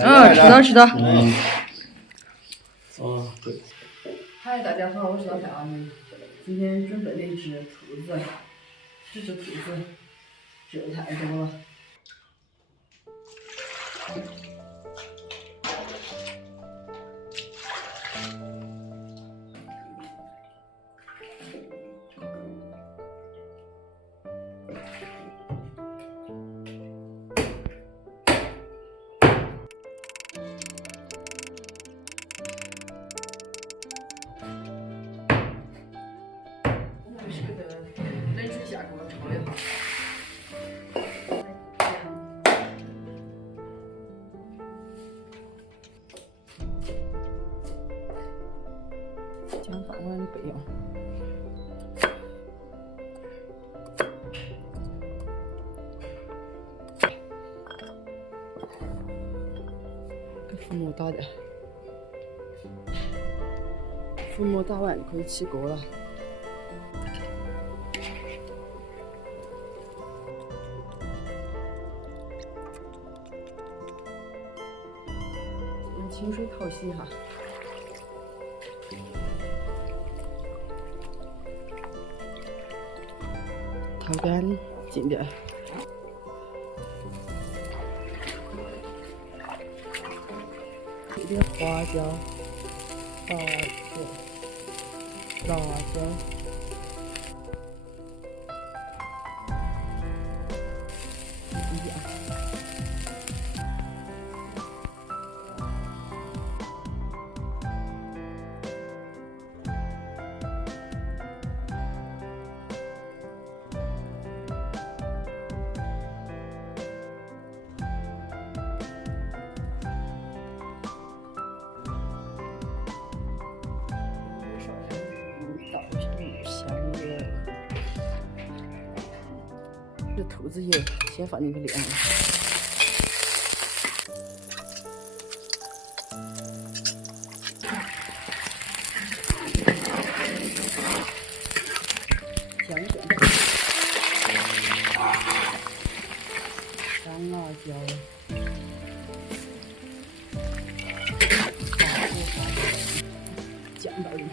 吃到吃到。哦，对。嗨，大家好，我是老夏阿妹。今天准备了一只兔子，这只兔子肉太多了。是个冷水下锅炒的哈。姜饭碗的备用。给浮沫打的，浮沫打完就可以起锅了。用清水淘洗一下。淘干净点。一点花椒、大蒜、辣椒。这兔子油先放进去晾。姜片、干辣椒、酱到里面。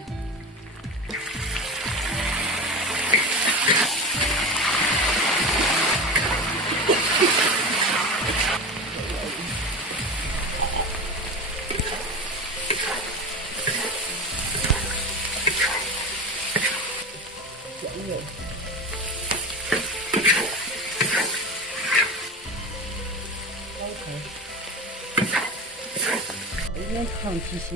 酱油，老抽，一点糖提鲜。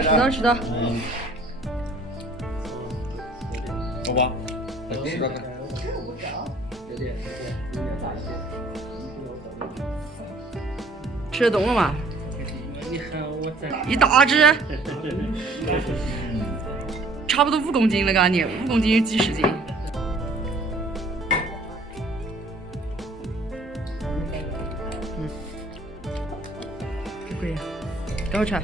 吃到吃到。好吧，吃到看。吃得动了吗？一大只，差不多5公斤了，嘎你5公斤有几十斤。这可以，待会吃。